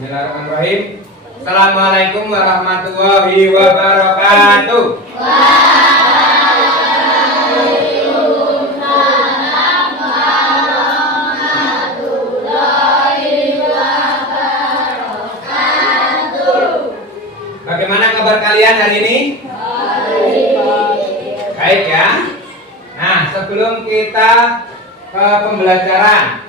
Bismillahirrahmanirrahim. Assalamualaikum warahmatullahi wabarakatuh. Waalaikumsalam warahmatullahi wabarakatuh. Bagaimana kabar kalian hari ini? Baik ya. Nah, sebelum kita ke pembelajaran,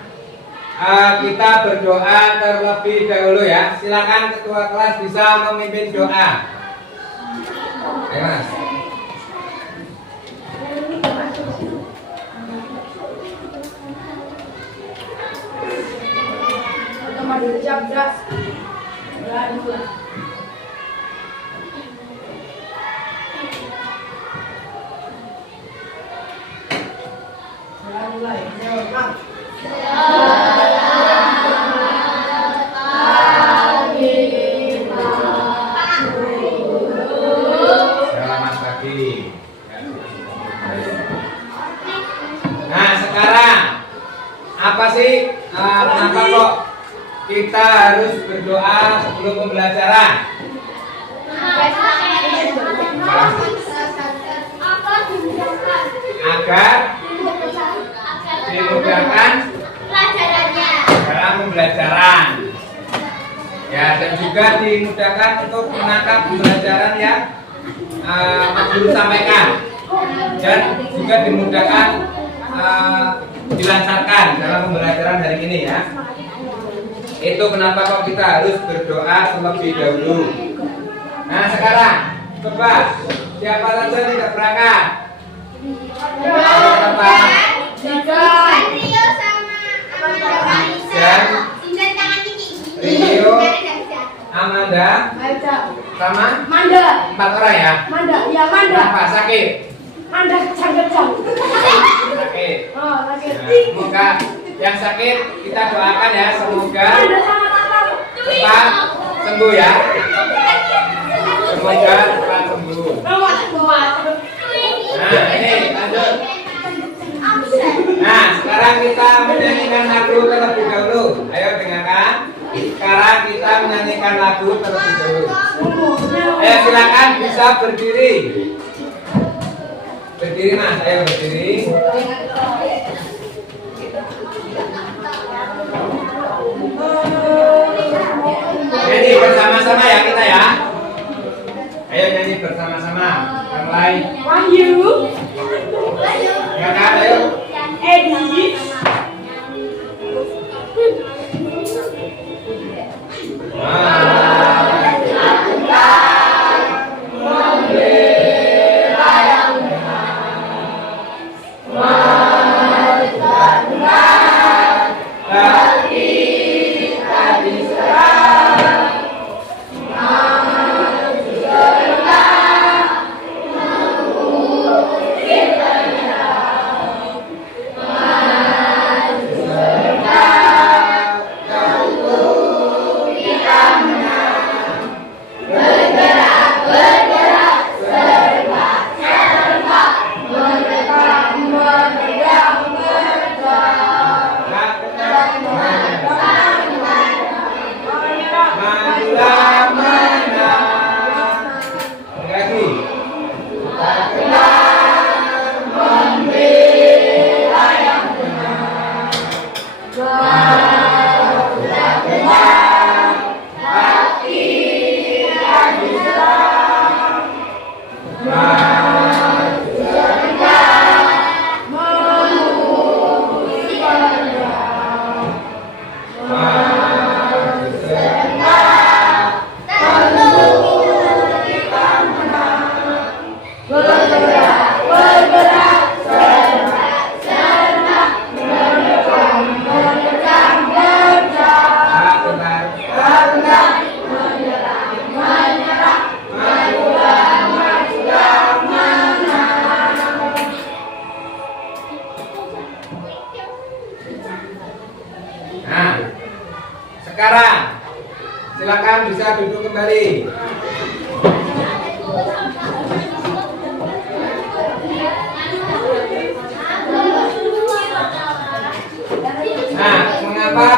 kita berdoa terlebih dahulu ya. Silakan ketua kelas bisa memimpin doa. Ayo Mas. Selamat pagi. Nah, sekarang apa sih kenapa kok kita harus berdoa sebelum pembelajaran? Agar dimudahkan dalam pembelajaran. Ya, dan juga dimudahkan untuk menangkap pembelajaran yang guru sampaikan, dan juga dimudahkan dilancarkan dalam pembelajaran hari ini ya. Itu kenapa kok kita harus berdoa terlebih dahulu. Nah, sekarang coba siapa saja tidak berangkat? Berapa? Rio, Amanda, sama Manda. 4 orang ya? Manda, ya Manda. Kenapa? Sakit? Manda kejang-kejang. Sakit. Oh, sakit. Nah, semoga yang sakit kita doakan ya, semoga Manda sama Tatang. cepat sembuh ya. Semoga cepat sembuh. Nah, ini lanjut. Nah, sekarang kita menyanyikan lagu terlebih dahulu. Ayo dengarkan. Sekarang kita menyanyikan lagu terlebih dahulu. Ayo silakan bisa berdiri. Berdiri Mas, ayo berdiri. Nyanyi bersama-sama ya kita ya. Ayo nyanyi bersama-sama. Yang lain. Wahyu. Ya kan, ayo. Edi. Sekarang silakan bisa duduk kembali. Nah, mengapa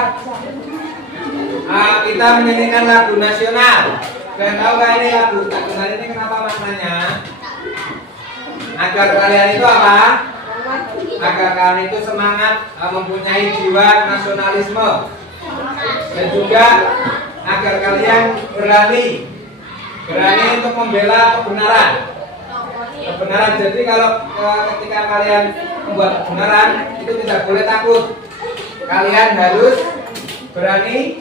kita kita menyanyikan lagu nasional. Kalian tahu gak ini lagu nasional ini kenapa maknanya? Agar kalian itu apa? Agar kalian itu semangat, mempunyai jiwa nasionalisme, dan juga agar kalian berani untuk membela kebenaran. Jadi kalau ketika kalian membuat kebenaran itu tidak boleh takut. Kalian harus berani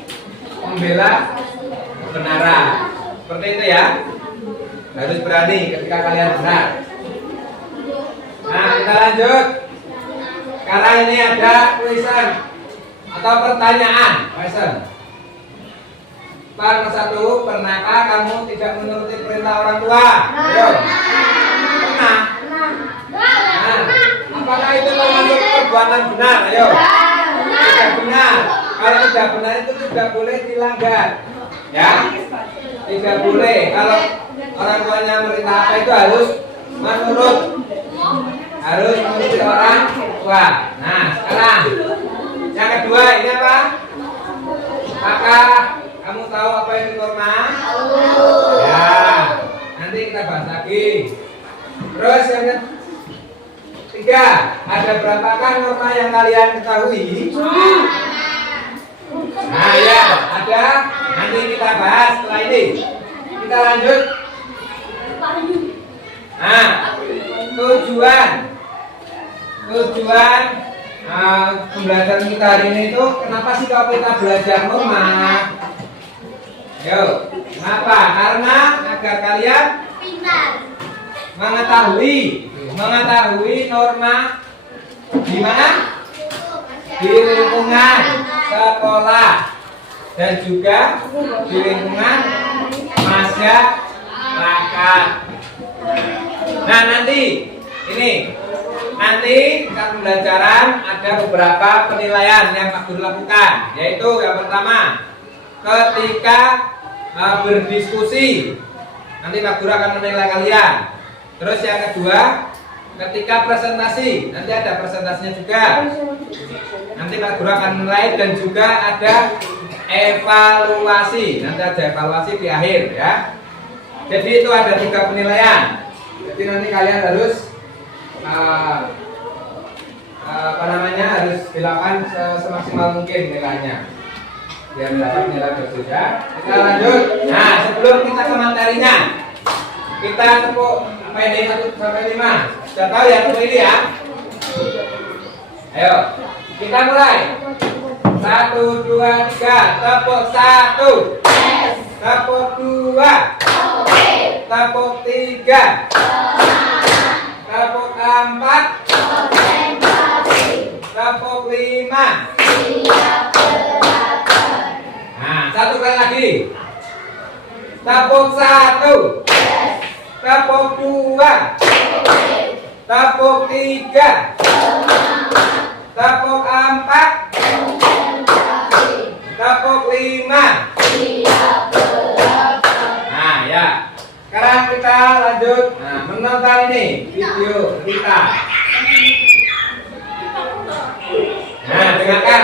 membela kebenaran. Seperti itu ya. Harus berani ketika kalian benar. Nah, kita lanjut. Sekarang ini ada question atau pertanyaan. Question. Nomor 1, pernahkah kamu tidak menuruti perintah orang tua? Ayo. Pernah. Nah, apakah itu termasuk perbuatan benar? Ayo. Tidak benar. Kalau tidak benar itu tidak boleh dilanggar. Ya. Tidak boleh. Kalau orang tuanya merintah apa itu harus menurut. Harus menuruti orang tua. Nah, sekarang yang kedua ini apa? Apakah kamu tahu apa itu norma? Ya, nanti kita bahas lagi. Terus yang ketiga, ada berapakah norma yang kalian ketahui? Nah ya, ada. Nanti kita bahas setelah ini. Kita lanjut. Nah, tujuan pembelajaran kita hari ini itu kenapa sih kalau kita belajar norma? Yo, kenapa? Karena agar kalian mengetahui norma di mana? Di lingkungan sekolah dan juga di lingkungan masyarakat. Nah, nanti kita pembelajaran ada beberapa penilaian yang Pak Guru lakukan, yaitu yang pertama ketika berdiskusi, nanti Pak Guru akan menilai kalian. Terus yang kedua, ketika presentasi, nanti ada presentasinya juga. Nanti Pak Guru akan menilai dan juga ada evaluasi. Nanti ada evaluasi di akhir ya. Jadi itu ada 3 penilaian. Jadi nanti kalian harus harus dilakukan semaksimal mungkin nilainya biar dapat nilai bagus ya. Kita lanjut. Nah, sebelum kita ke materinya, kita tepuk PD 1 sampai 5. Sudah tahu ya tepuk ini ya? Ayo, kita mulai. 1, 2, 3. Tepuk 1. Tepuk 2. Tepuk 3. Tepuk 4. Tepuk 5. Nah, 1 kali lagi. Tepuk 1. Tepuk 2. Tepuk 3. Tepuk 4. Tepuk 5. Nah, ya. Sekarang kita lanjut menonton ini video kita. Nah, dengarkan.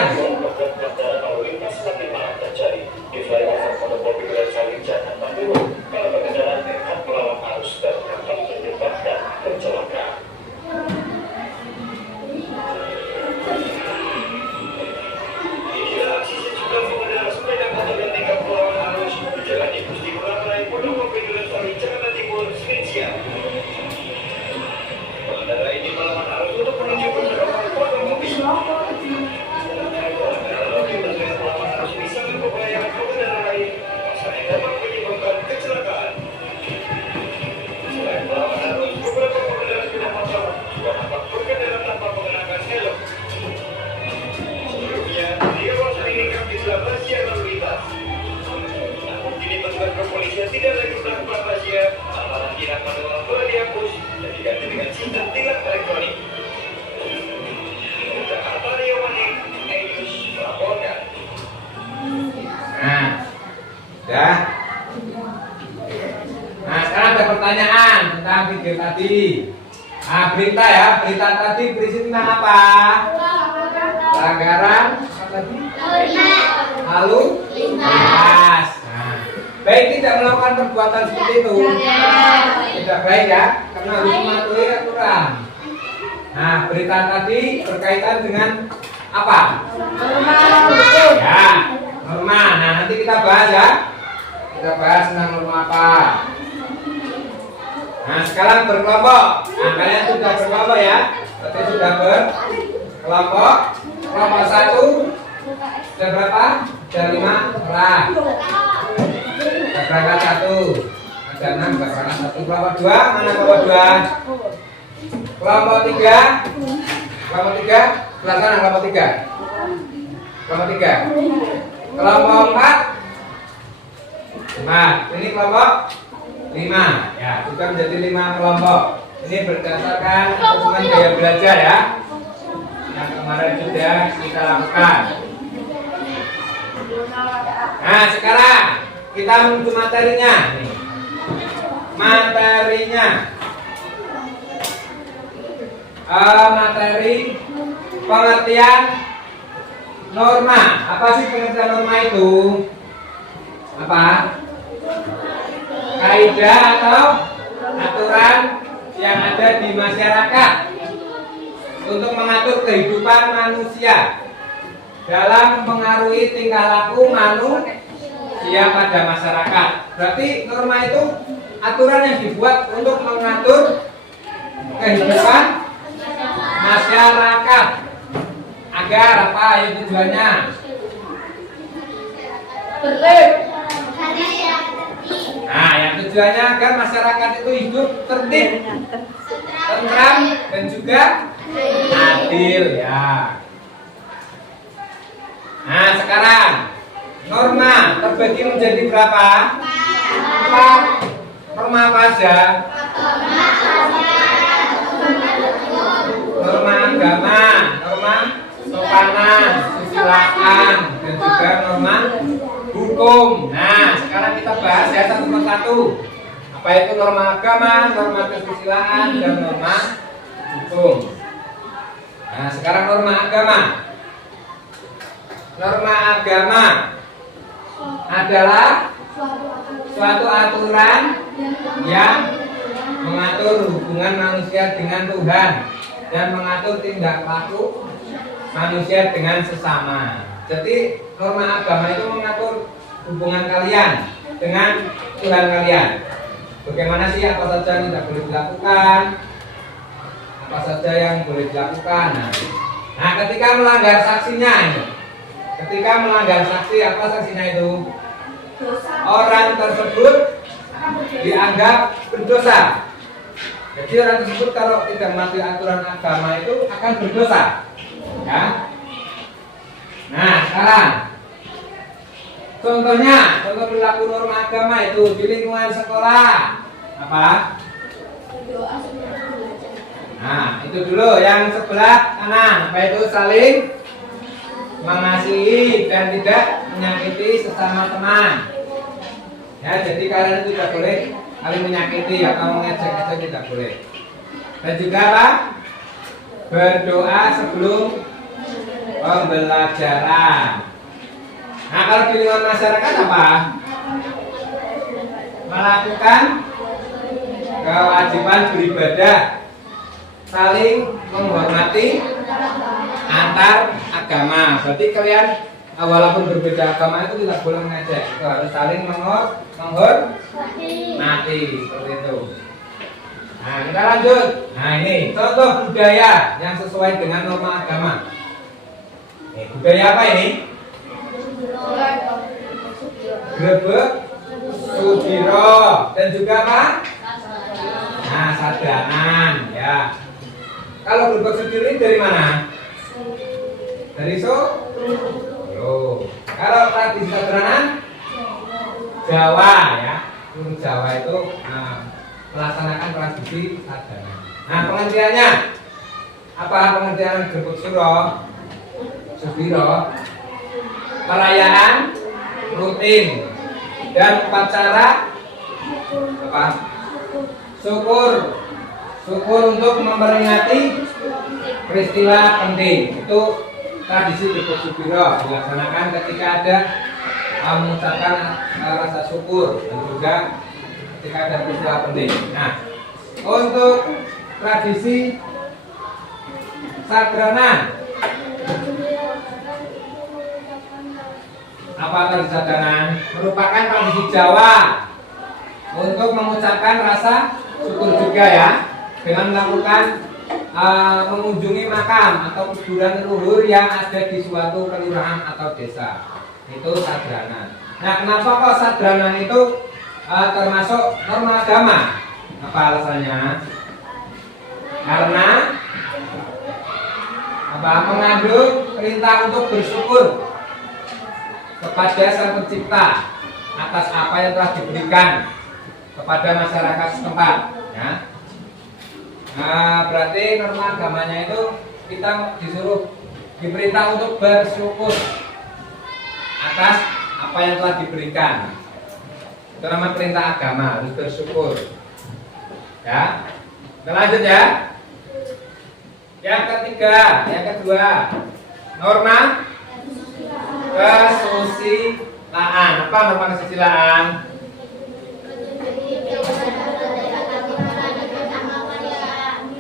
Nah, sekarang ada pertanyaan tentang video tadi. Nah, berita tadi berisi tentang apa? Pelanggaran apa tadi? lalu lintas. Nah, baik tidak melakukan perbuatan seperti itu tidak baik ya, karena harus mematuhi aturan. Nah, berita tadi berkaitan dengan apa? Ya, norma. Nah, nanti kita bahas ya. Kita bahas tentang norma apa. Nah, sekarang berkelompok. Nah, kalian sudah berkelompok ya. Berarti sudah berkelompok. Kelompok 1 sudah berapa? Sudah 5 orang. Sudah berangkat 1. Ada 6 sudah berangkat 1. Kelompok 2 mana kelompok 2? Kelompok 3. Kelompok 3 sebelah sana kelompok 3. Kelompok 3. Kelompok 4. Nah, ini kelompok 5 ya, juga menjadi 5 kelompok. Ini berdasarkan asesmen gaya belajar ya, yang kemarin sudah kita lakukan. Nah, sekarang kita menuju materinya. Nih. Materinya, materi pengertian norma. Apa sih pengertian norma itu? Apa? Kaidah atau aturan yang ada di masyarakat untuk mengatur kehidupan manusia dalam mempengaruhi tingkah laku manusia pada masyarakat. Berarti norma itu aturan yang dibuat untuk mengatur kehidupan masyarakat agar apa yang tujuannya? Nah, yang tujuannya agar masyarakat itu hidup tertib, tentram, dan juga adil ya. Nah, sekarang norma terbagi menjadi berapa? 4. Norma apa aja? Norma agama, norma sopanan, susilaan, dan juga norma hukum. Nah, sekarang kita bahas ya satu persatu. Apa itu norma agama, norma kesusilaan, dan norma hukum. Nah, sekarang norma agama. Norma agama adalah suatu aturan yang mengatur hubungan manusia dengan Tuhan dan mengatur tindak laku manusia dengan sesama. Jadi norma agama itu mengatur hubungan kalian dengan Tuhan kalian. Bagaimana sih, apa saja yang tidak boleh dilakukan, apa saja yang boleh dilakukan. Nah, ketika melanggar saksinya ini, ketika melanggar saksi, apa saksinya itu? Orang tersebut dianggap berdosa. Jadi orang tersebut kalau tidak mematuhi aturan agama itu akan berdosa. Ya. Nah, sekarang contohnya, contoh perilaku norma agama itu di lingkungan sekolah apa? Nah, itu dulu yang sebelah kanan, apa itu? Saling mengasihi dan tidak menyakiti sesama teman. Ya, jadi kalian itu tidak boleh saling menyakiti atau mengejek-ejek, tidak boleh. Dan juga apa? Berdoa sebelum pembelajaran. Nah, kalau di lingkungan masyarakat apa? Melakukan kewajiban beribadah, saling menghormati antar agama. Berarti kalian walaupun berbeda agama itu tidak boleh mengejek, itu harus saling menghormati seperti itu. Nah, kita lanjut. Nah, ini contoh budaya yang sesuai dengan norma agama. Budaya apa ini? Grebek Sudiro dan juga apa? Nah, sadanan ya. Kalau Grebek Sudiro ini dari mana? Dari Solo. Kalau tradisi sadanan Jawa ya. Jawa itu melaksanakan tradisi sadanan. Nah, pengertiannya apa? Pengertian Grebek Sudiro, perayaan rutin dan upacara apa? Syukur untuk memperingati peristiwa penting. Itu tradisi Bebo Subiro dilaksanakan ketika ada mengucapkan rasa syukur dan juga ketika ada peristiwa penting. Nah, untuk tradisi sadranan, apa tradisi sadranan? Merupakan tradisi Jawa untuk mengucapkan rasa syukur juga ya, dengan melakukan mengunjungi makam atau kuburan leluhur yang ada di suatu kelurahan atau desa. Itu sadranan. Nah, kenapa kok sadranan itu termasuk norma agama? Apa alasannya? Karena mengandung perintah untuk bersyukur kepada Sang Pencipta atas apa yang telah diberikan kepada masyarakat setempat. Ya. Nah, berarti norma agamanya itu kita diperintah untuk bersyukur atas apa yang telah diberikan. Itu nama perintah agama, harus bersyukur. Ya, kita lanjut ya. Yang ketiga, yang kedua, norma kesusilaan. Apa norma kesusilaan?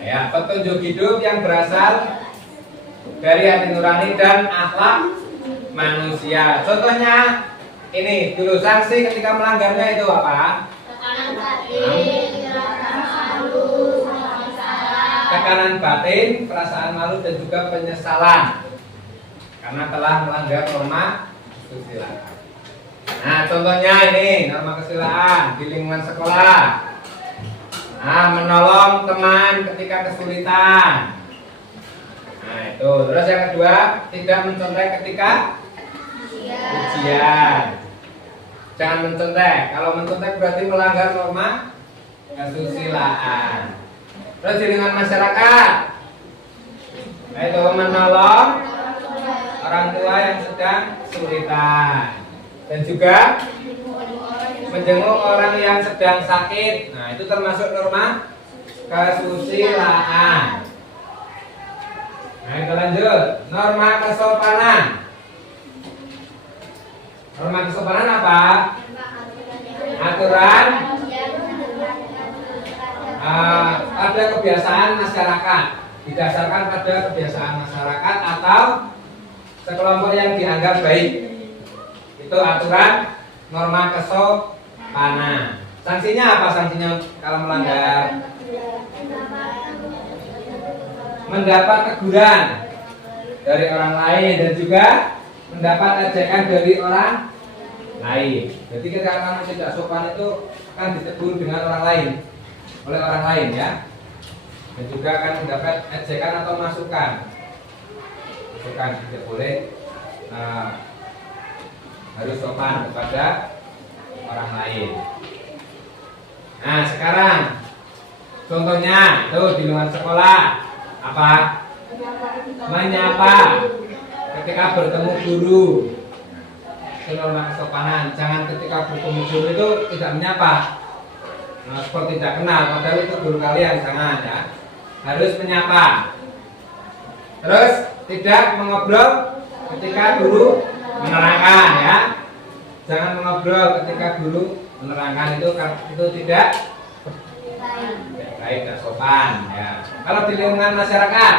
Ya, petunjuk hidup yang berasal dari hati nurani dan akhlak manusia. Contohnya ini dulu, sanksi ketika melanggarnya itu apa? Tekanan batin, perasaan malu dan juga penyesalan karena telah melanggar norma kesusilaan. Nah, contohnya ini norma kesusilaan di lingkungan sekolah. Nah, menolong teman ketika kesulitan. Nah, itu. Terus yang kedua, tidak mencontek ketika ujian. Jangan mencontek. Kalau mencontek berarti melanggar norma kesusilaan. Terus di lingkungan masyarakat, nah, itu menolong orang tua yang sedang kesulitan dan juga menjenguk orang yang sedang sakit. Nah, itu termasuk norma kesusilaan. Nah, kita lanjut. Norma kesopanan. Norma kesopanan apa? Aturan pada kebiasaan masyarakat, didasarkan pada kebiasaan masyarakat atau sekelompok yang dianggap baik. Itu aturan norma kesopanan. Sanksinya apa sanksinya kalau melanggar? Mendapat teguran dari orang lain dan juga mendapat ejekan dari orang lain. Jadi ketika kamu tidak sopan itu akan ditegur dengan orang lain, oleh orang lain ya. Dan juga akan mendapat ejekan atau masukan. Masukan tidak boleh harus sopan kepada orang lain. Nah, sekarang contohnya tuh di luar sekolah apa? Menyapa ketika bertemu guru. Itu norma kesopanan. Jangan ketika bertemu guru itu tidak menyapa. Nah, seperti tidak kenal, padahal itu guru kalian, jangan ya. Harus menyapa. Terus tidak mengobrol ketika guru menerangkan ya. Jangan mengobrol ketika guru menerangkan, itu tidak baik dan sopan ya. Kalau di lingkungan masyarakat,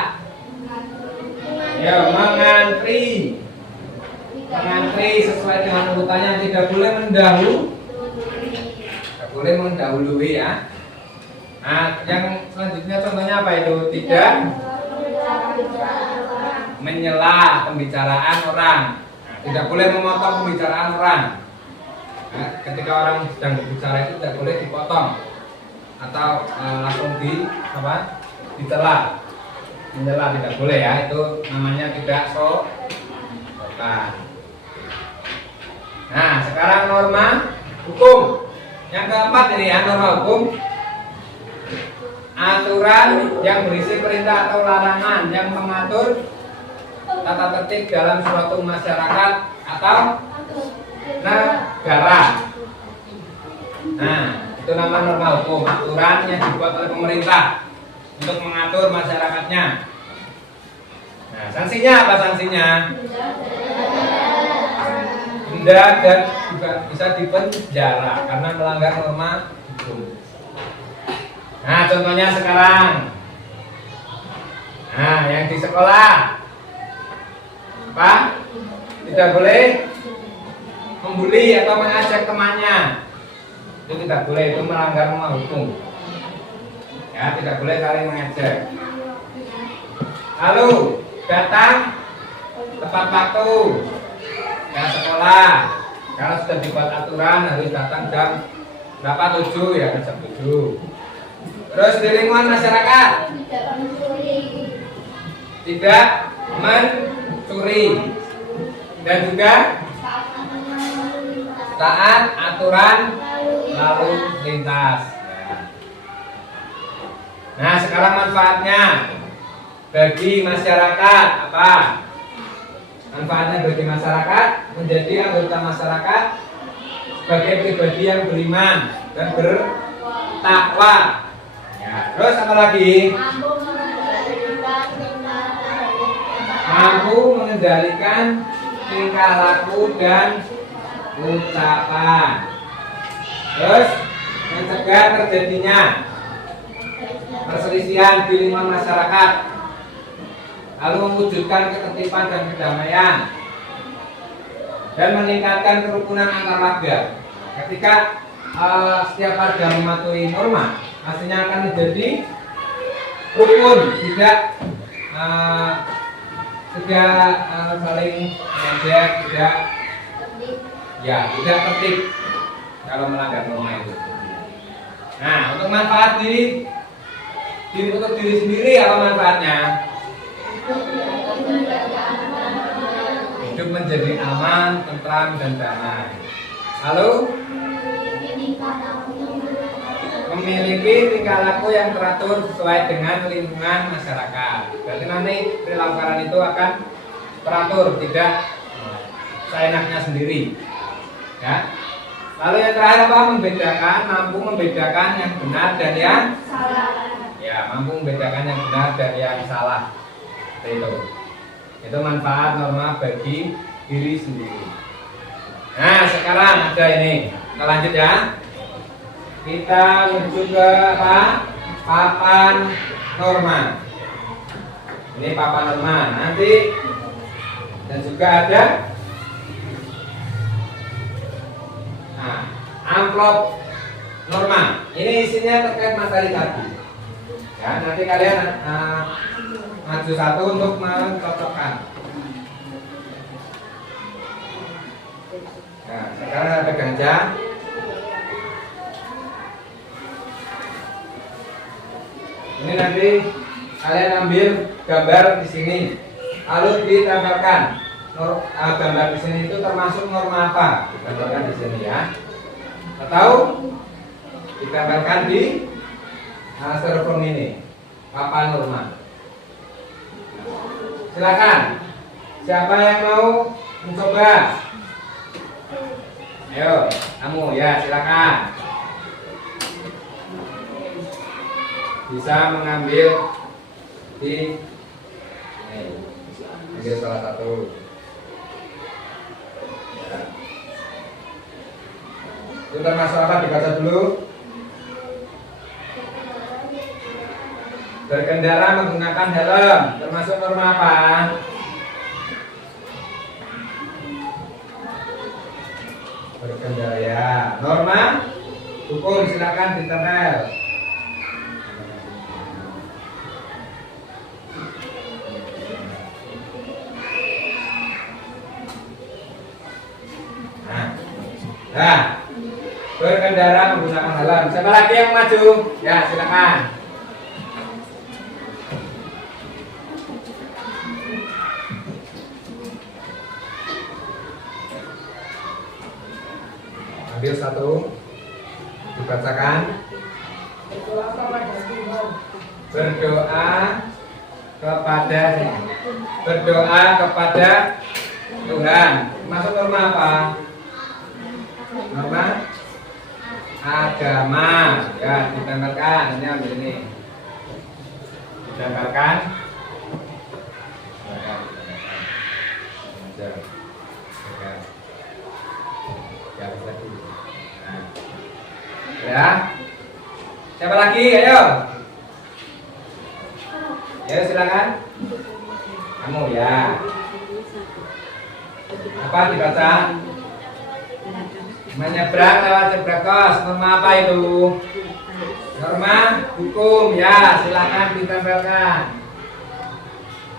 ya mengantri sesuai dengan urutannya, tidak boleh mendahului ya. Nah, yang selanjutnya contohnya apa itu? Tidak menyela pembicaraan orang. Nah, tidak boleh memotong pembicaraan orang. Nah, ketika orang sedang berbicara itu tidak boleh dipotong atau langsung dicela. Menyela tidak boleh ya, itu namanya tidak sopan. Nah, sekarang norma hukum. Yang keempat ini ya, norma hukum. Aturan yang berisi perintah atau larangan yang mengatur tata tertib dalam suatu masyarakat atau negara. Nah, itu nama norma hukum, aturan yang dibuat oleh pemerintah untuk mengatur masyarakatnya. Nah, sanksinya apa sanksinya? Denda dan juga bisa dipenjara karena melanggar norma hukum. Nah, contohnya sekarang. Nah, yang di sekolah apa? Tidak boleh membuli atau mengajak temannya. Itu tidak boleh, itu melanggar norma hukum. Ya, tidak boleh saling mengajak. Lalu datang tepat waktu ke sekolah. Kalau sudah dibuat aturan harus datang jam berapa? 7 ya, jam 7. Terus di lingkungan masyarakat tidak mencuri dan juga taat aturan lalu lintas. Nah, sekarang manfaatnya bagi masyarakat apa? Manfaatnya bagi masyarakat menjadi anggota masyarakat sebagai pribadi yang beriman dan bertakwa. Ya, terus apa lagi? Mampu mengendalikan tingkah laku dan ucapan. Terus mencegah terjadinya perselisihan di lingkungan masyarakat, lalu mewujudkan ketertiban dan kedamaian, dan meningkatkan kerukunan antar warga. Ketika setiap warga mematuhi norma, pastinya akan menjadi rukun, tidak saling mengejek, tidak tertib kalau melanggar norma itu. Nah, untuk manfaat untuk diri sendiri apa manfaatnya? Hidup menjadi aman, tentram dan damai. Lalu memiliki tingkah laku yang teratur sesuai dengan lingkungan masyarakat. Berarti nanti perilaku itu akan teratur, tidak seenaknya sendiri. Ya. Lalu yang terakhir apa? Mampu membedakan yang benar dan yang salah. Ya, mampu membedakan yang benar dan yang salah. Itu manfaat norma bagi diri sendiri. Nah, sekarang ada ini. Kita lanjut ya. Kita menuju ke apa? Papan norma. Ini papan norma. Nanti dan juga ada amplop norma. Ini isinya terkait materi tadi. Ya, nanti kalian maju satu untuk mencocokkan. Nah, sekarang ada ganja. Ini nanti kalian ambil gambar di sini, lalu ditambahkan. Gambar di sini itu termasuk norma apa? Ditambahkan di sini ya. Atau ditambahkan di styrofoam ini, papan norma. Silakan. Siapa yang mau mencoba? Ayo, kamu ya, silakan. Bisa mengambil di ambil salah satu. Ya. Itu termasuk apa? Dibaca dulu. Berkendara menggunakan helm termasuk norma apa? Berkendara ya. Norma hukum, silakan ditempel. Nah, berkendara menggunakan helm. Siapa lagi yang maju? Ya, silakan. Ambil satu, dibacakan. Berdoa kepada Tuhan. Masuk norma apa? Norma agama. Ya, ditempelkan. Ini ambil ini. Ditempelkan. Silakan. Mengajar. Silakan. Ya, bisa dulu. Nah. Ya. Siapa lagi? Ayo. Ayo silakan. Kamu ya. Apa dibaca? Menyeberang lewat zebra cross. Norma apa itu? Norma hukum ya. Silakan ditempelkan.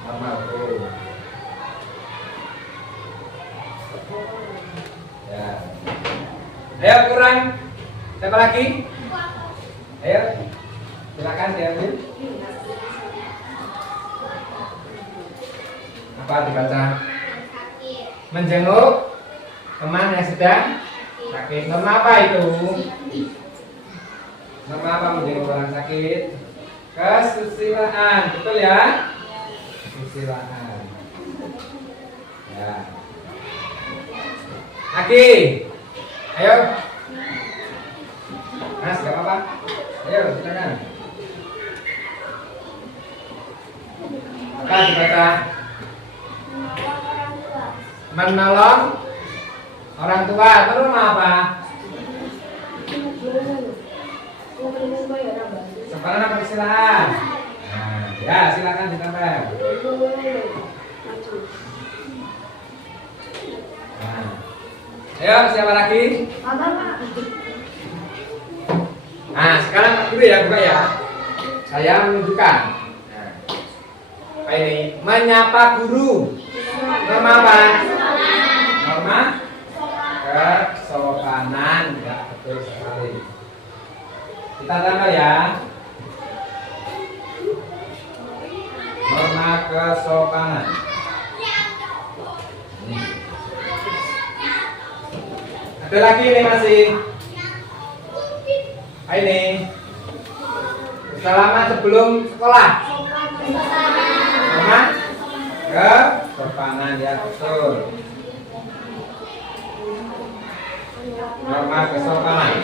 Norma hukum. Ya. Ayo kurang. Siapa lagi? Ayo. Silakan diambil. Apa dibaca? Menjenguk teman yang sedang sakit. Norma apa itu? Norma apa menjenguk orang sakit? Kesusilaan, betul ya? Kesusilaan. Ya. Aki, ayo. Mas, gak apa-apa. Ayo, silakan. Apa dibaca? Menolong orang tua. Norma apa? Sekarang apa silakan? Nah, ya silakan ditambah. Nah. Ayo siapa lagi? Nah sekarang Pak Guru ya buka ya. Saya menunjukkan. Nah, apa ini? Menyapa guru. Norma apa? Norma kesopanan. Ya betul sekali. Kita tambah ya. Norma kesopanan. Ada lagi ini masih. Ini. Salaman sebelum sekolah. Norma kesopanan ya betul. Norma kesopanan.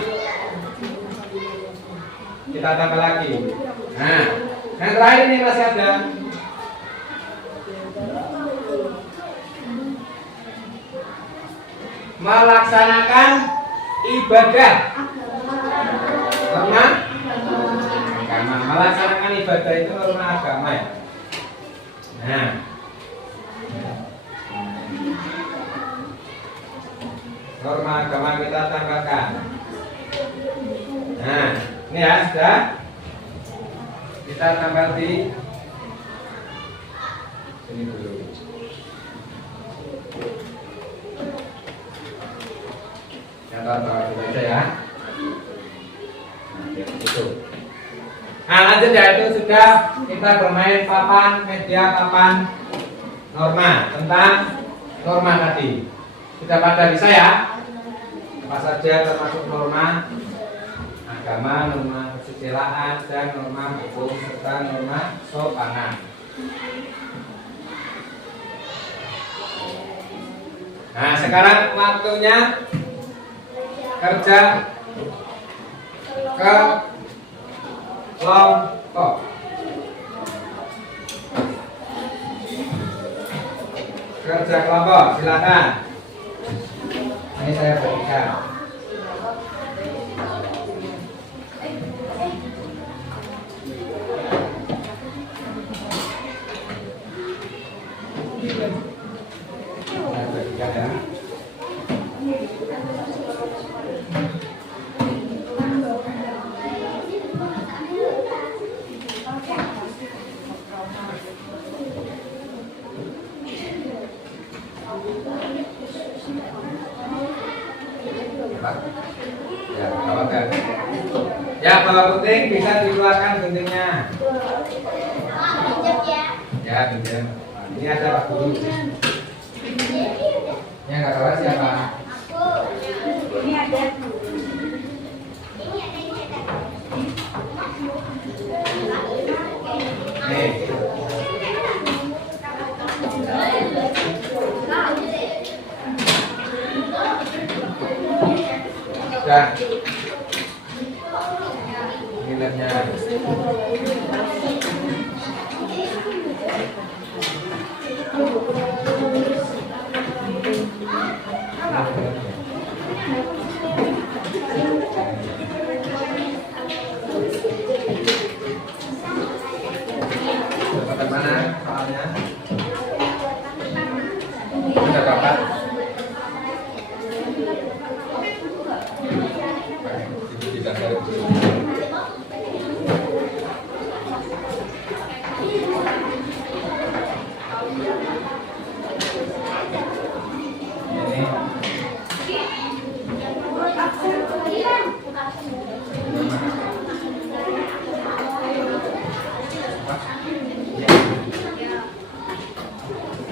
Kita tambah lagi. Nah, yang terakhir ini masih ada. Melaksanakan ibadah. Norma agama. Melaksanakan ibadah itu norma agama ya. Nah. Norma agama kita tambahkan. Nah, ini ya sudah. Kita tambah di sini dulu. Contoh kita ya. Nah, itu. Nah, lanjut ya, itu sudah kita bermain papan media, papan norma, tentang norma tadi. Sudah pada bisa ya? Apa saja termasuk norma agama, norma kesusilaan, dan norma hukum serta norma sopanan. Nah, sekarang waktunya kerja ke kelompok. Kerja kelompok, silakan. Ini saya berikan. Saya berikan ya. Ya, bawakan. Ya, bawa gunting bisa dikeluarkan guntingnya. Ya, gunting. Ini ada Pak Guru. Yang nggak tahu siapa? Ini ada. Nih. Sudah. Ini lemnya. Dapat mana soalnya? Sudah dapat? Tidak ada.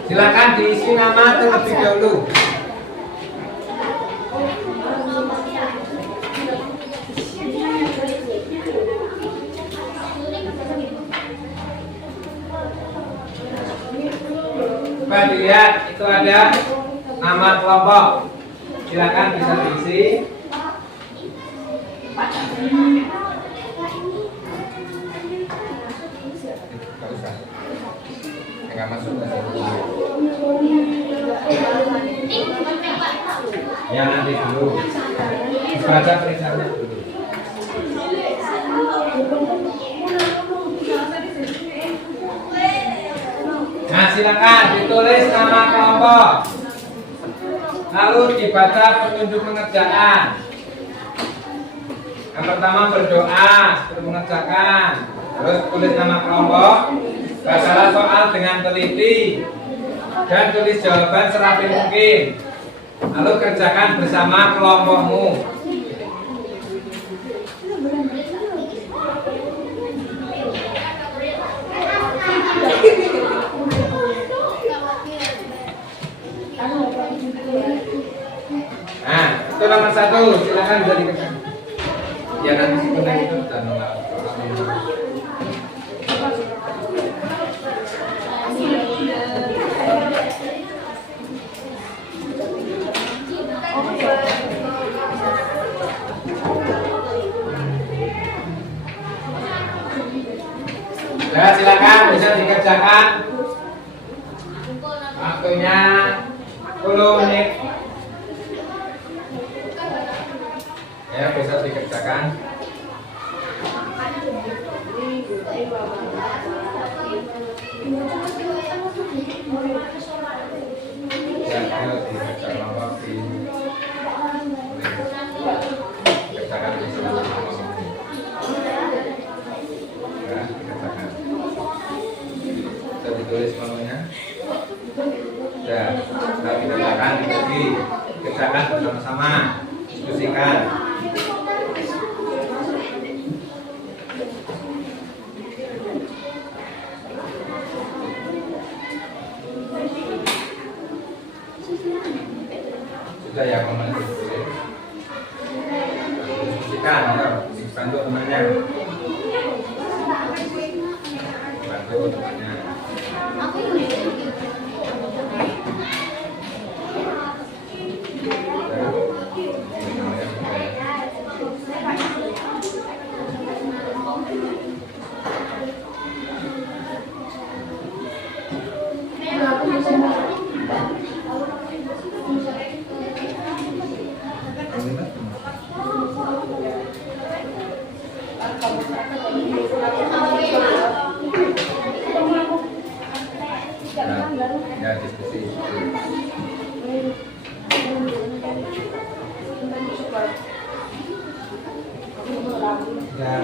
Silakan diisi nama terlebih dahulu. Coba dilihat, itu ada nama kelompok. Silakan bisa diisi. Nggak usah. Nggak masuk. Ya nanti dulu. Baca periksanya dulu. Nah, silakan ditulis nama kelompok. Lalu dibaca petunjuk pengerjaan. Yang pertama berdoa sebelum mengerjakan. Terus tulis nama kelompok. Bacalah soal dengan teliti dan tulis jawaban serapi mungkin. Lalu kerjakan bersama kelompokmu. Nah, itu nomor 1. Silakan bisa dikerjakan. Ya nanti si kuning itu dan nomor. Ya, silakan bisa dikerjakan. Waktunya 10 menit. Ya, bisa dikerjakan. Ya, ayo dikerjakan waktu. Kerjakan di sini. Ya, dikerjakan. Bisa ditulis maunya. Ya, sudah dikerjakan, dibagi. Kerjakan bersama-sama. Diskusikan. Sudah ya, komentar ditulis. Diskusikan, ayo bantu temannya. Bantu temannya. Ya, diskusi. Ya.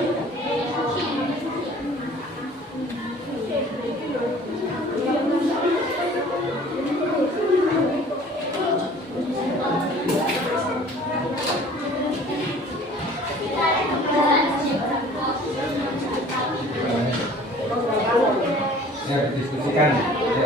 Ya, diskusikan. Ya.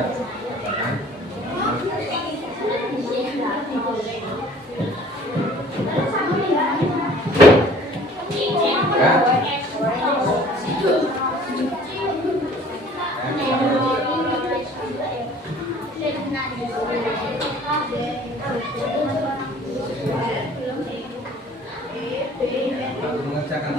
Mengerjakan.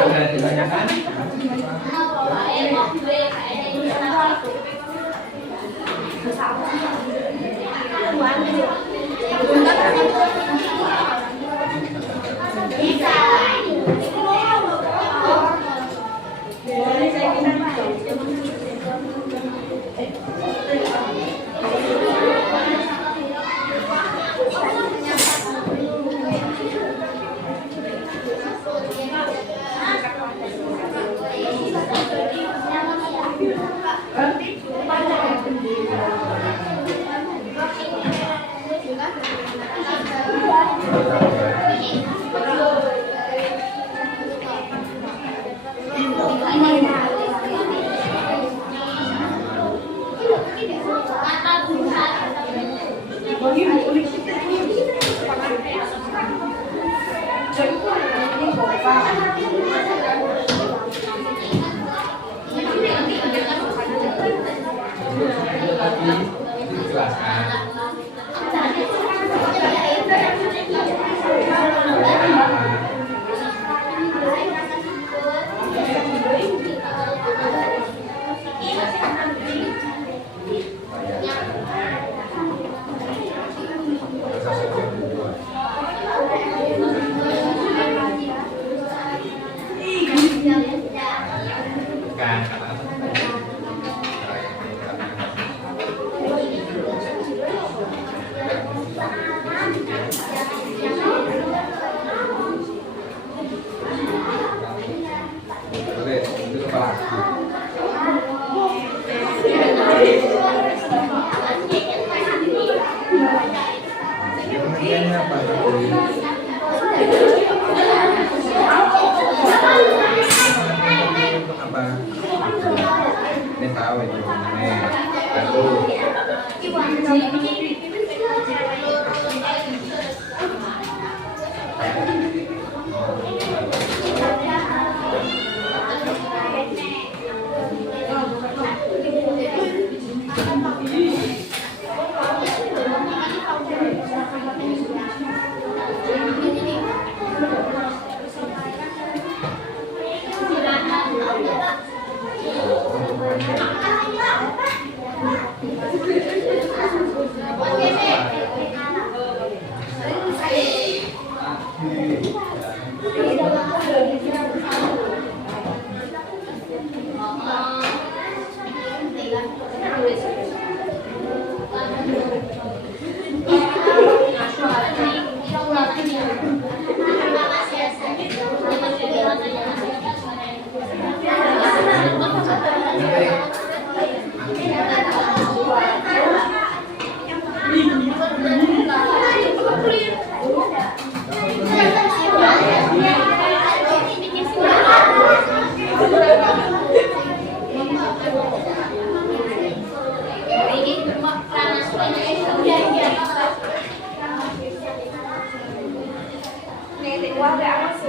Ada ditanyakan?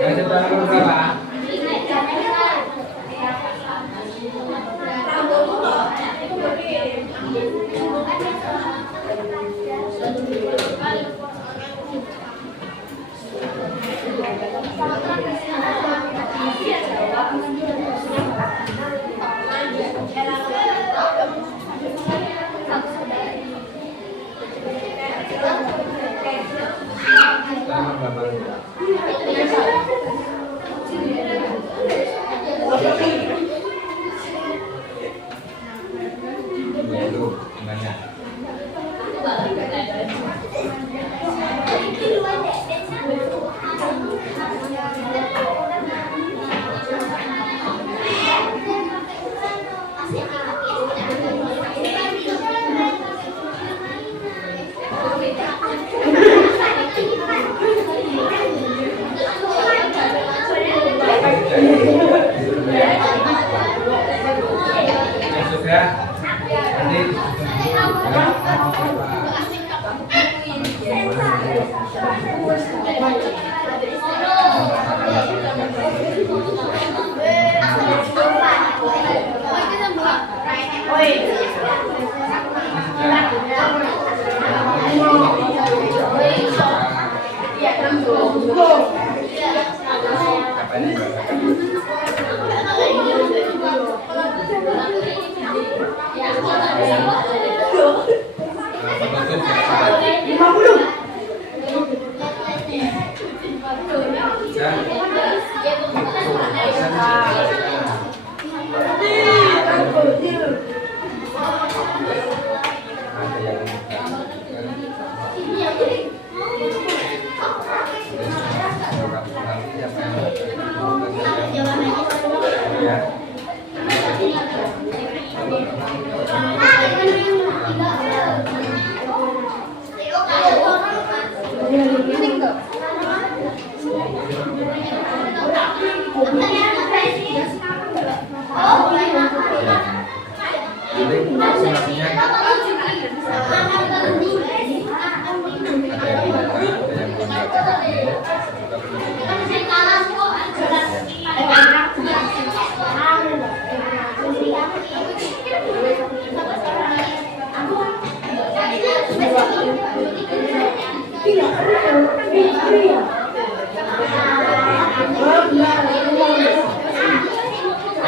Yang sebelah nomor berapa? Nomor berapa?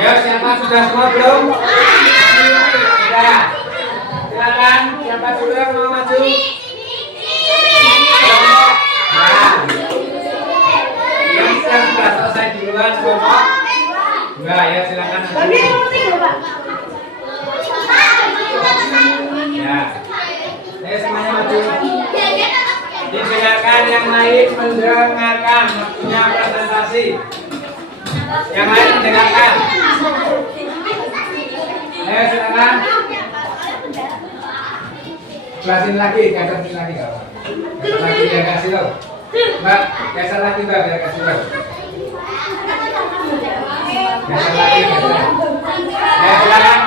Ayo, siapa sudah semua belum? Sudah. Silakan, siapa sudah mau maju? Nah, yang sudah selesai duluan, kelompok. Enggak, ya silakan maju. Ya. Ayo semuanya maju. Didengarkan yang lain, mendengarkan waktunya presentasi. Yang lain mendengarkan. Ayo silakan. Jelasin lagi, geser lagi kalau. Geser lagi biar kasih lo. Mbak, geser lagi Mbak biar kasih lo. Geser lagi, geser. Ayo silakan.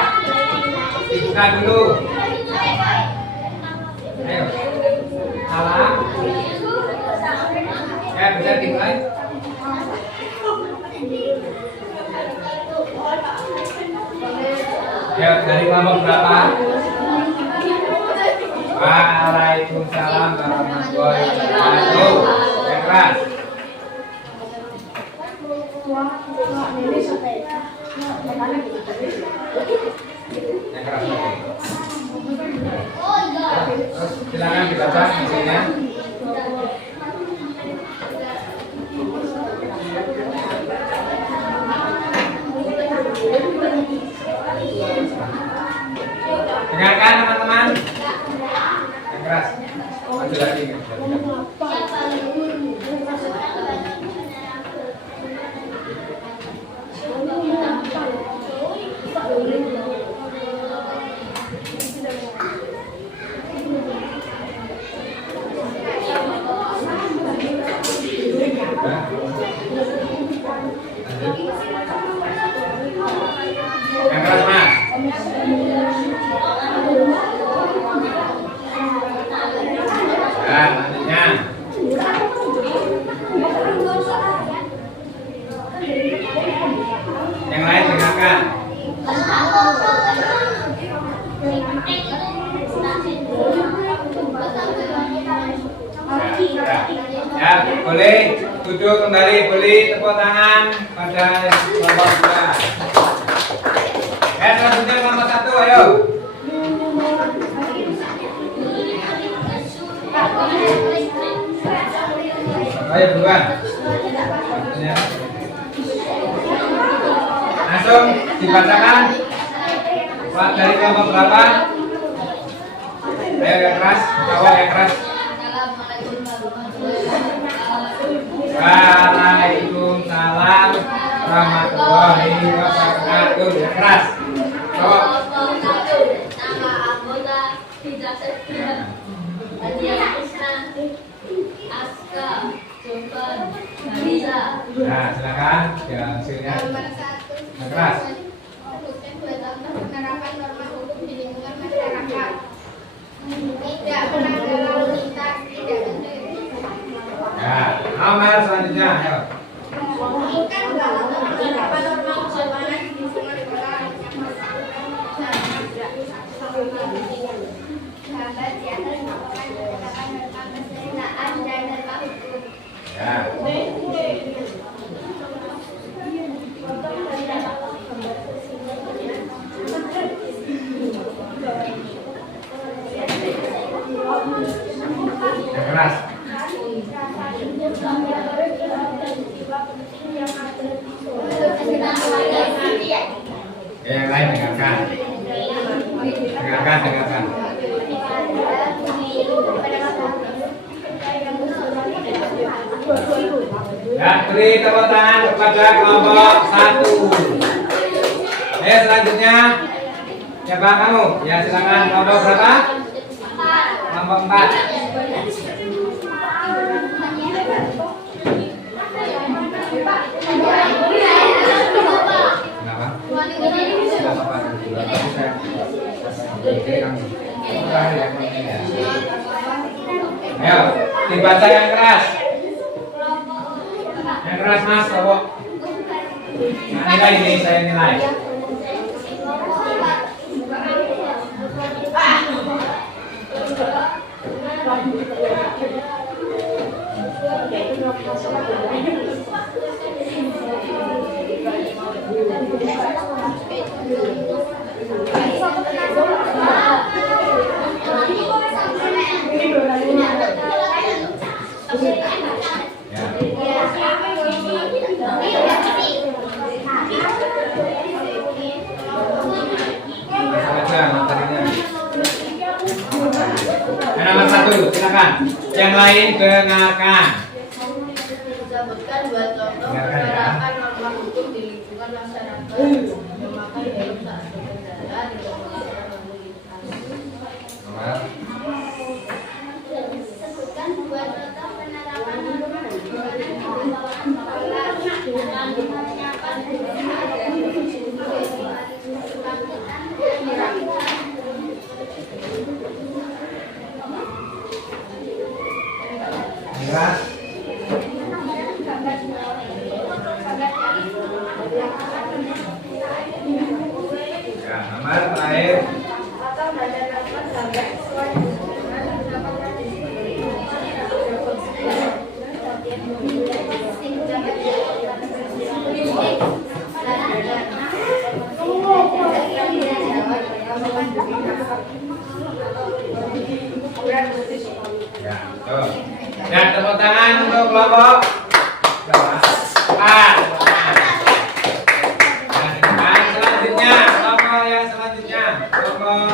Dibuka dulu. Ayo. Salam. Ya, bisa dimulai. Ya, dari kelompok berapa? Waalaikumsalam warahmatullahi wabarakatuh. Yang keras. Yang keras lagi. Terus silakan dibaca isinya. Dengarkan teman-teman. Yang keras. Maju lagi. Yang keras Mas. Selanjutnya. Yang lain dengarkan. Ya, boleh duduk kembali, boleh tepuk tangan pada kelompok 2. Selanjutnya kelompok 1, ayo. Ayo duluan. Langsung dibacakan. Pak dari kelompok berapa? Ayo yang keras, awal yang keras. Waalaikumsalam warahmatullahi wabarakatuh. Yang keras. Coba. Nama anggota tidak setia. Aska, Jumpan, Marisa. Nah, silakan ya hasilnya. Yang keras. Penerapan norma hukum di lingkungan masyarakat. Tidak melanggar lalu lintas, tidak Ya, amal selanjutnya, ayo. menginginkan bahwa penerapan norma keamanan di lingkungan sekolah sahabat di atas melakukan penerapan norma kesetaraan dan norma hukum. Ya. Yang keras. Yang lain dengarkan. Dengarkan. Ya, beri tepuk tangan kepada kelompok 1. Selanjutnya siapa kamu? Ya silakan, kelompok berapa? Kelompok 4. Kenapa? Ayo, dibaca yang keras. Yang keras Mas, kelompok. Nah, nilai ini saya nilai. Thank you. satu, silakan. Yang lain dengarkan. Disebutkan dua contoh Dengarkan ya. penerapan norma hukum di lingkungan masyarakat memakai helm saat berkendara di lokasi lalu lintas. Nomor. Sebutkan dua contoh penerapan norma hukum di lingkungan sekolah dengan menyiapkan Jelas. Ya, nomor terakhir. atau badan norma sampai sesuai dengan penerapan Ya, tuh. Ya, tepuk tangan untuk kelompok. A. Nah, selanjutnya, kelompok yang selanjutnya, kelompok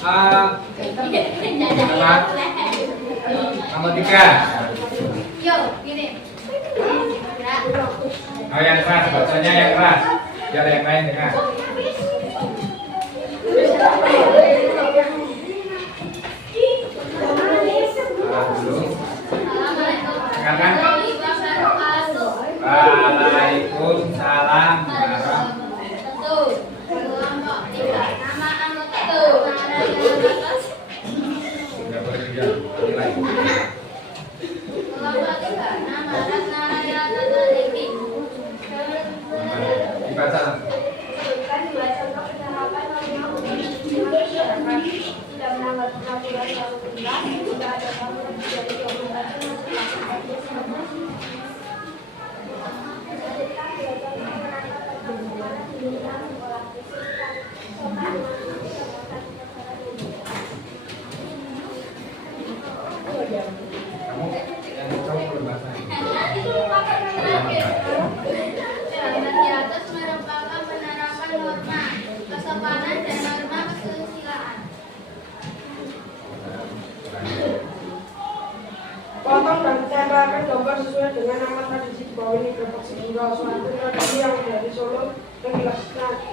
apa? Nomor 3. Yo, gini. Oh, yang keras, bacanya yang keras. Biar yang lain dengar. Salah dulu. Dengarkan. Waalaikumsalam warahmatullahi. Tidak boleh diam. Nilai. Dibaca. Kamu yang cowok belum baca. Di atas merupakan penerapan norma kesopanan dan norma kesusilaan. Potong dan tempelkan gambar sesuai dengan nama tradisi di bawah ini. Grebek Sindoro, suatu tradisi yang ada di Solo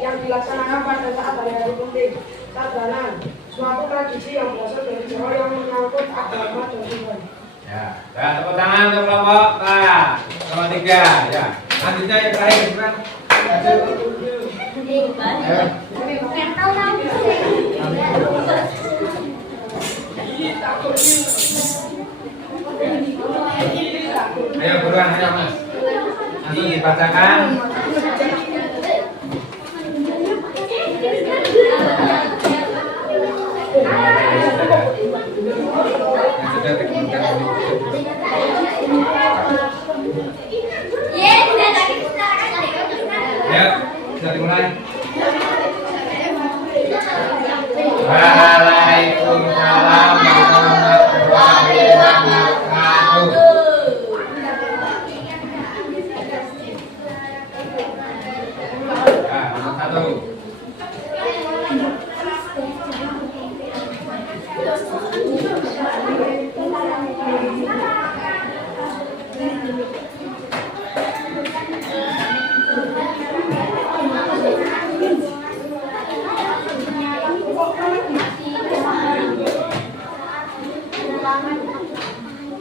yang dilaksanakan pada saat hari-hari penting. Sardanan, suatu tradisi yang berasal dari Jawa yang menyangkut agama dan Tuhan. Ya, tepuk tangan untuk kelompok A. Nomor 3. Ya, selanjutnya yang terakhir bukan? Ayo buruan, ayo mas. Langsung dibacakan. Yang sudah dikemudian. Ya, sudah dimulai. Waalaikumsalam warahmatullahi wabarakatuh. Ya, nomor 1.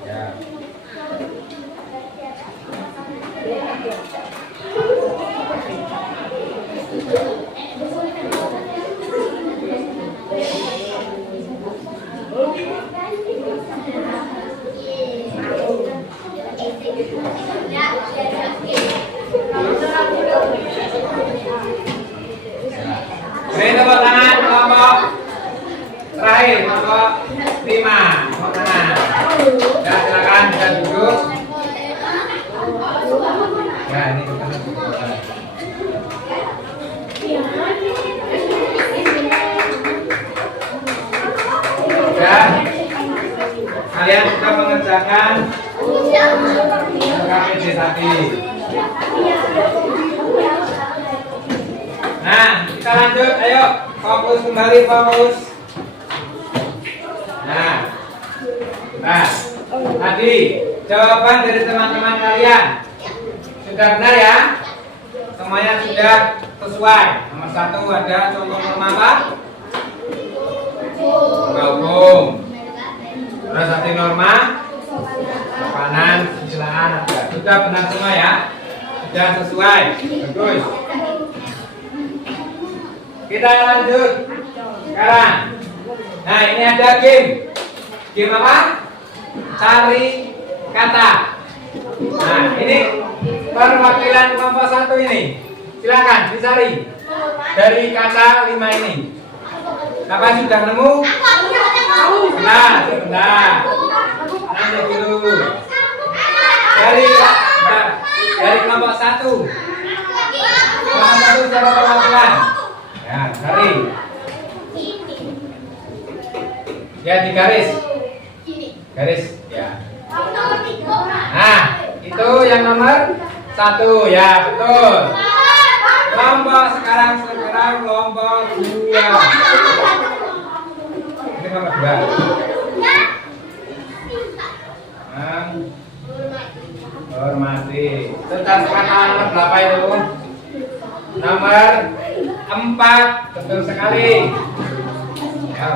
Ya. Beri tepuk tangan kelompok terakhir, kelompok 5. Tepuk tangan. Ya, silakan bisa duduk. Ya, ini kita ya, kalian sudah mengerjakan KPD tadi. Nah, kita lanjut. Ayo, fokus kembali, fokus. Nah, Tadi jawaban dari teman-teman kalian sudah benar ya? Semuanya sudah sesuai. Nomor 1 ada contoh norma apa? Norma hukum. Terus ada norma kesopanan, kesusilaan ada. Sudah benar semua ya? Sudah sesuai. Bagus. Kita lanjut sekarang. Nah, ini ada game. Game apa? Cari kata. Nah, ini perwakilan kelompok 1 ini. Silakan dicari dari kata 5 ini. Apa sudah nemu? Nah, sebentar. Nanti dulu. Dari kelompok 1. Kelompok 1 siapa perwakilan? Ya, cari. Ya, di garis. Garis, ya. Nah, itu yang nomor 1 ya, betul. Kelompok sekarang kelompok 2. Ini kelompok 2. Hormati. Tentang kata nomor berapa itu? Nomor 4, betul sekali. Ya.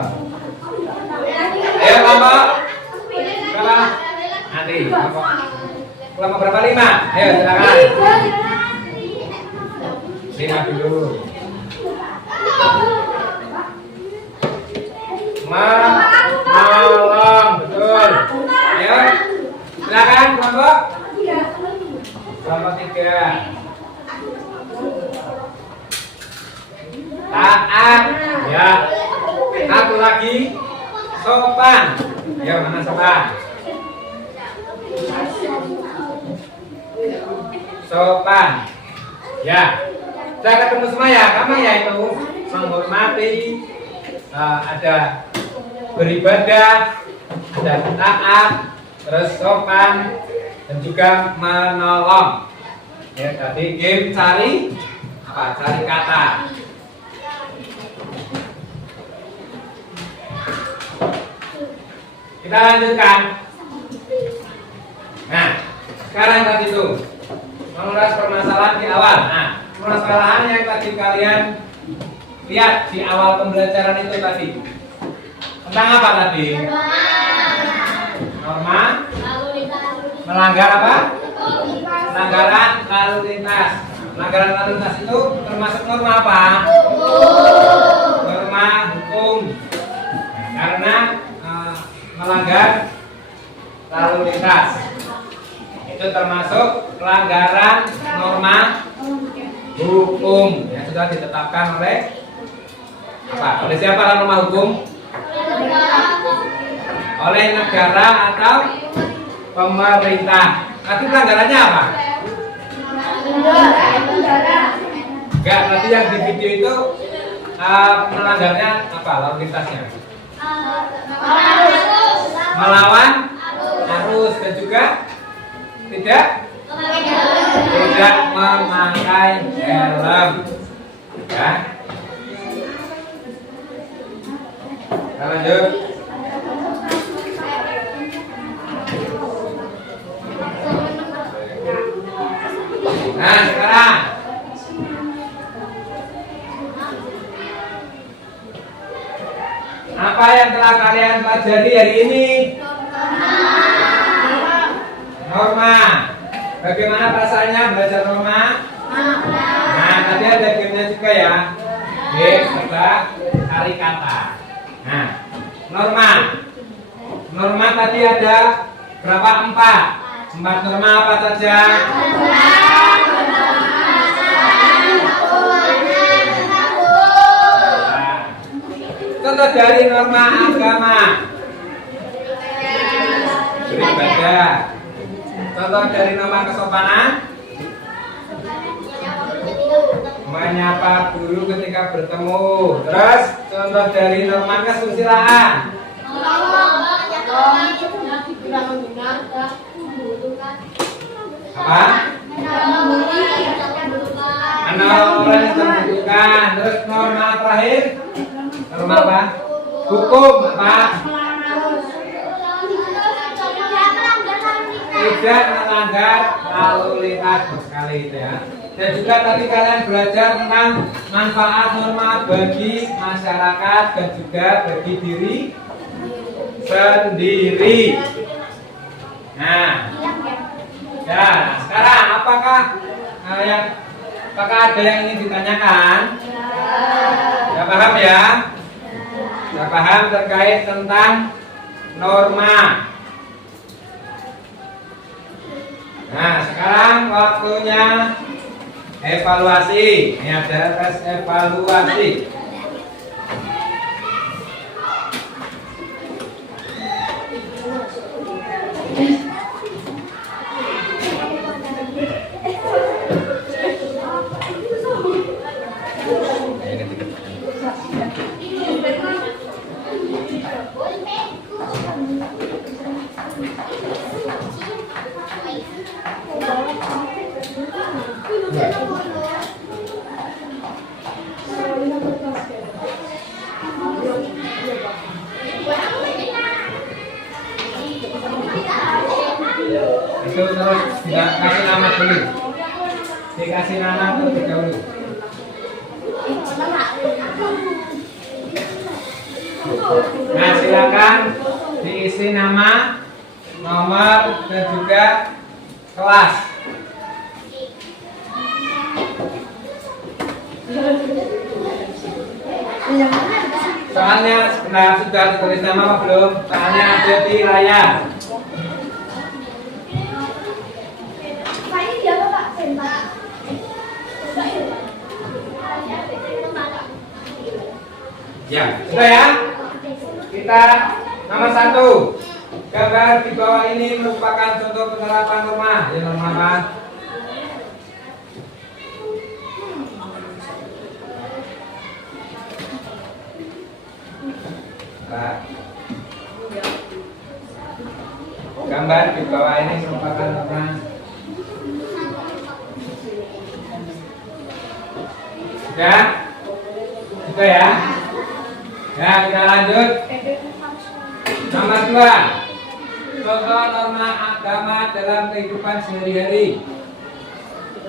Ayo kelompok berapa? Nanti kelompok berapa? 5. Ayo silakan. 5 dulu. Menolong, betul. Ayo silakan kelompok 3. Taat, ya. Satu lagi, sopan. Ya, mana sopan? Sopan. Ya. Sudah ketemu semua ya? Kamu ya itu menghormati, ada beribadah, ada taat, terus sopan, dan juga menolong. Ya, tadi game cari apa? Cari kata. Kita lanjutkan. Nah, sekarang tadi itu mengulas permasalahan di awal. Nah, permasalahan yang tadi kalian lihat di awal pembelajaran itu tadi tentang apa tadi? Norma melanggar apa? Pelanggaran lalu lintas. Pelanggaran lalu lintas itu termasuk norma apa? Norma hukum. Karena melanggar lalu lintas itu termasuk pelanggaran norma hukum yang sudah ditetapkan oleh apa? Oleh siapa norma hukum? Oleh negara atau pemerintah. Nanti pelanggarannya apa? Enggak, nanti yang di video itu melanggarnya apa? Lalu lintasnya? Melawan arus dan juga tidak memakai helm. Ya. Kita lanjut. Nah, sekarang apa yang telah kalian pelajari hari ini? Norma. Bagaimana perasaannya belajar norma? Nah, tadi ada gamenya juga ya. Game tebak cari kata. Nah, norma. Norma tadi ada berapa? 4 norma apa saja? Contoh dari norma agama. Beribadah. Contoh dari norma kesopanan. Menyapa guru ketika bertemu. Terus contoh dari norma kesusilaan. Apa? Menolong orang yang membutuhkan. Terus norma terakhir. Norma apa? Hukum apa? tidak melanggar lalu lintas sekali itu ya. Dan juga tadi kalian belajar tentang manfaat norma bagi masyarakat dan juga bagi diri sendiri. Nah, ya sekarang apakah ada yang ingin ditanyakan? Sudah paham ya? Sudah paham terkait tentang norma. Nah, sekarang waktunya evaluasi. Ini ada tes evaluasi. Itu terus tidak kasih nama dulu. Dikasih nama terlebih dahulu. Nah, silakan diisi nama, nomor dan juga kelas. Soalnya sebentar sudah ditulis nama apa belum? Soalnya ada di layar. Ya, sudah ya. Kita nomor 1. Gambar di bawah ini merupakan contoh penerapan norma. Ya, norma apa? Gambar di bawah ini merupakan norma. Sudah? Sudah ya? Ya, kita lanjut. Nomor 2. Contoh norma agama dalam kehidupan sehari-hari.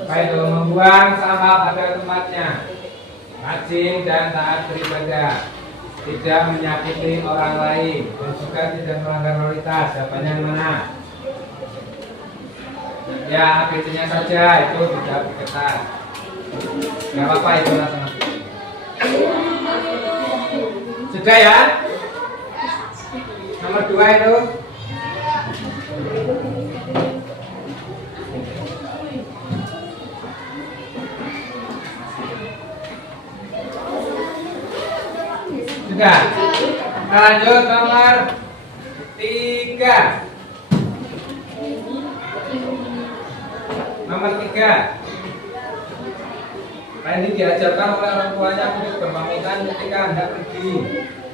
Baik membuang sampah pada tempatnya, rajin dan taat beribadah, tidak menyakiti orang lain, dan juga tidak melanggar lalu lintas. Jawabannya yang mana? Ya, ABC-nya saja, itu tidak diketat. Gak apa-apa, itu langsung. Sudah ya? Nomor 2 itu. Sudah. Kita lanjut nomor 3. Nomor 3. Ini diajarkan oleh orang tuanya untuk berpamitan ketika hendak pergi.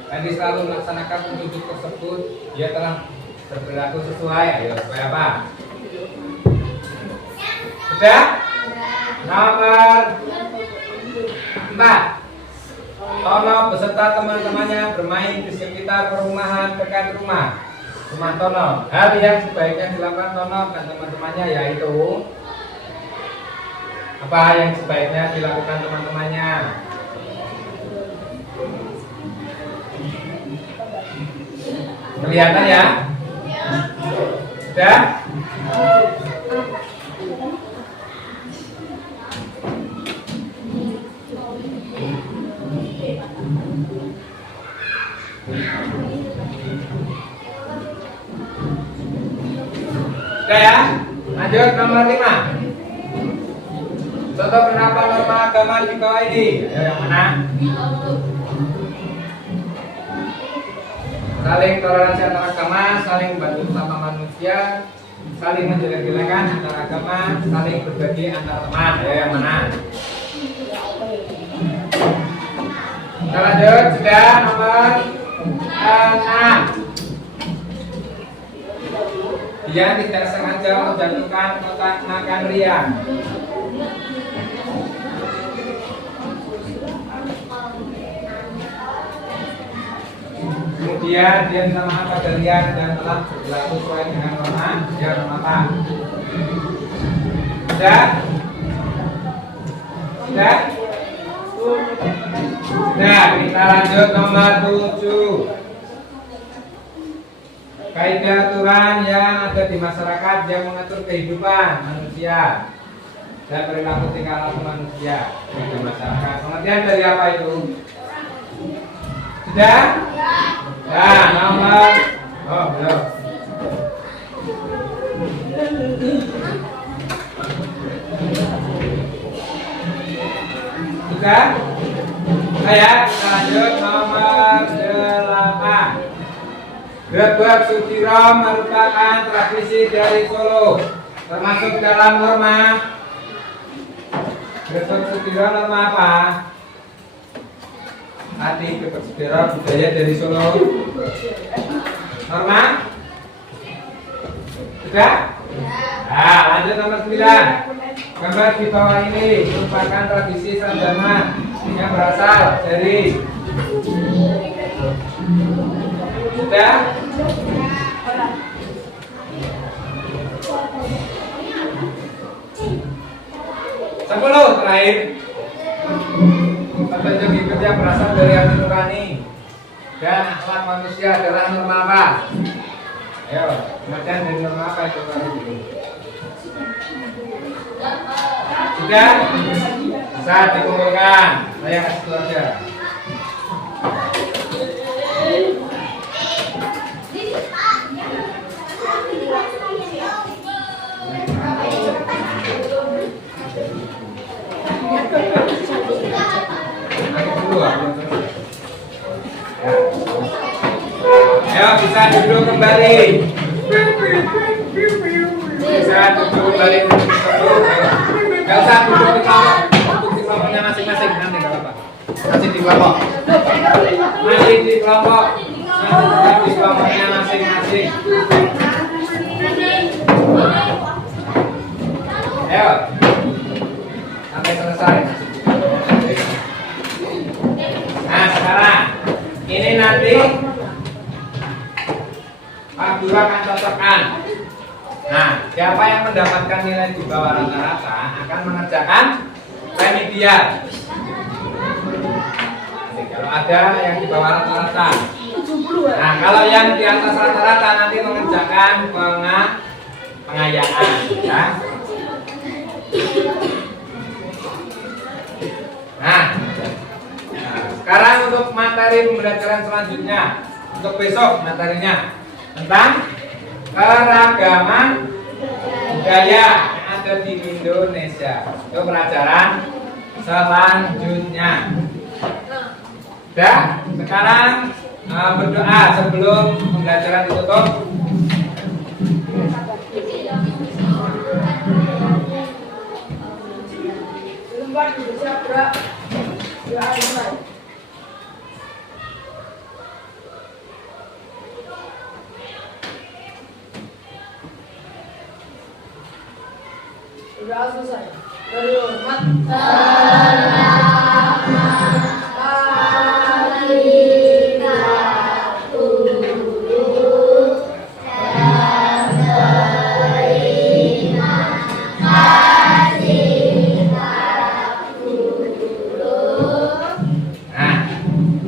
Randy selalu melaksanakan petunjuk tersebut. Dia telah berperilaku sesuai. Ayo, sesuai apa? Sudah? Nomor 4. Tono beserta teman-temannya bermain di sekitar perumahan dekat rumah Tono. Hal yang sebaiknya dilakukan Tono dan teman-temannya yaitu apa yang sebaiknya dilakukan teman-temannya? Kelihatan ya? Sudah? Sudah ya? Lanjut nomor 5. Contoh penerapan norma agama di bawah ini. Ayo, yang mana? Saling toleransi antar agama, saling bantu sama manusia, saling menjelek-jelekan antar agama, saling berbagi antar teman. Ayo, yang mana? Kita lanjut. Sudah nomor 6. Dia tidak sengaja menjatuhkan kotak makan riang. Kemudian dia minta maaf pada Rian dan telah berlaku sesuai dengan norma yang bermata. Sudah? Sudah? Sudah, kita lanjut nomor 7. Kaidah aturan yang ada di masyarakat yang mengatur kehidupan manusia dan perilaku tingkah laku manusia di masyarakat. Pengertian dari apa itu? Sudah? Nah, nomor belum. Sudah? Saya kita lanjut nomor 8. Grebek Sudiro merupakan tradisi dari Solo, termasuk dalam norma. Grebek Sudiro norma apa? Tadi Grebek Sudiro budaya dari Solo. Norma? Sudah? Nah, lanjut nomor 9. Gambar di bawah ini merupakan tradisi Sandama yang berasal dari. Sudah? 10 terakhir. Petunjuk hidup yang berasal dari hati nurani dan akhlak manusia adalah norma apa? Ayo, kemudian dari norma apa itu tadi? Sudah? Bisa dikumpulkan. Saya kasih itu aja. Ayo bisa duduk kembali. Bisa duduk kembali. Gak usah duduk di kelompok. Duduk di kelompoknya masing-masing. Nanti gak apa-apa. Masih di kelompok. Masih di kelompok. Masih di kelompoknya masing-masing. Ayo. Sampai selesai. Nah sekarang ini nanti Pak Guru akan cocokkan. Nah, siapa yang mendapatkan nilai di bawah rata-rata akan mengerjakan remedial. Nanti kalau ada yang di bawah rata-rata. Nah, kalau yang di atas rata-rata nanti mengerjakan pengayaan. Ya. Nah, sekarang untuk materi pembelajaran selanjutnya, untuk besok materinya tentang keragaman budaya yang ada di Indonesia. Itu pelajaran selanjutnya. Sudah? Sekarang berdoa sebelum pembelajaran ditutup. Sudah selesai. Berhormat.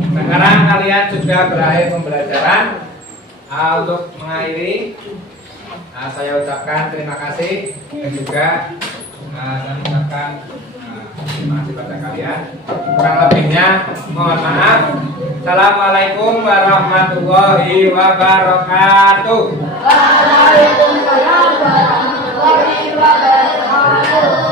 Sekarang kalian sudah berakhir pembelajaran. Untuk mengakhiri, saya ucapkan terima kasih dan juga saya ucapkan terima kasih pada kalian. Kurang lebihnya mohon maaf. Assalamualaikum warahmatullahi wabarakatuh. Waalaikumsalam warahmatullahi wabarakatuh.